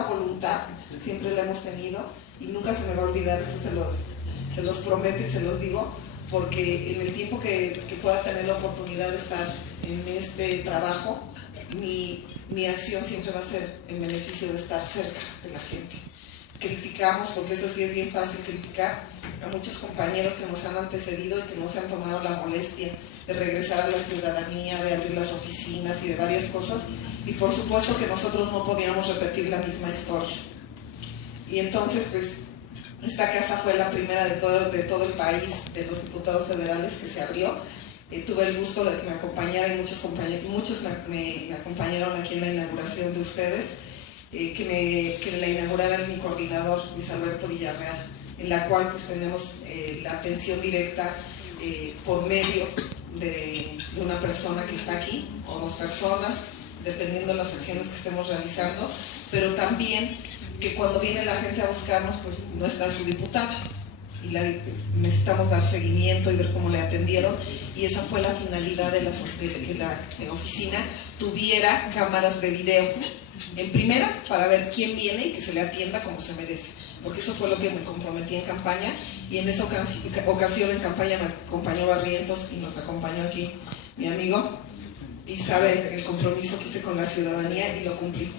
esa voluntad siempre la hemos tenido y nunca se me va a olvidar, eso se los prometo y se los digo, porque en el tiempo que pueda tener la oportunidad de estar en este trabajo, mi acción siempre va a ser en beneficio de estar cerca de la gente. Criticamos, porque eso sí es bien fácil criticar a muchos compañeros que nos han antecedido y que no se han tomado la molestia de regresar a la ciudadanía, de abrir las oficinas y de varias cosas, y por supuesto que nosotros no podíamos repetir la misma historia. Y entonces, pues, esta casa fue la primera de todo el país, de los diputados federales, que se abrió. Tuve el gusto de que me acompañaran, muchos me acompañaron aquí en la inauguración de ustedes, que la inaugurara mi coordinador, Luis Alberto Villarreal, en la cual pues tenemos la atención directa por medio de una persona que está aquí, o dos personas, dependiendo de las acciones que estemos realizando, pero también que cuando viene la gente a buscarnos, pues no está su diputado, y necesitamos dar seguimiento y ver cómo le atendieron, y esa fue la finalidad de que la oficina tuviera cámaras de video, en primera, para ver quién viene y que se le atienda como se merece, porque eso fue lo que me comprometí en campaña, y en esa ocasión en campaña me acompañó Barrientos y nos acompañó aquí mi amigo, y sabe el compromiso que hice con la ciudadanía y lo cumplí.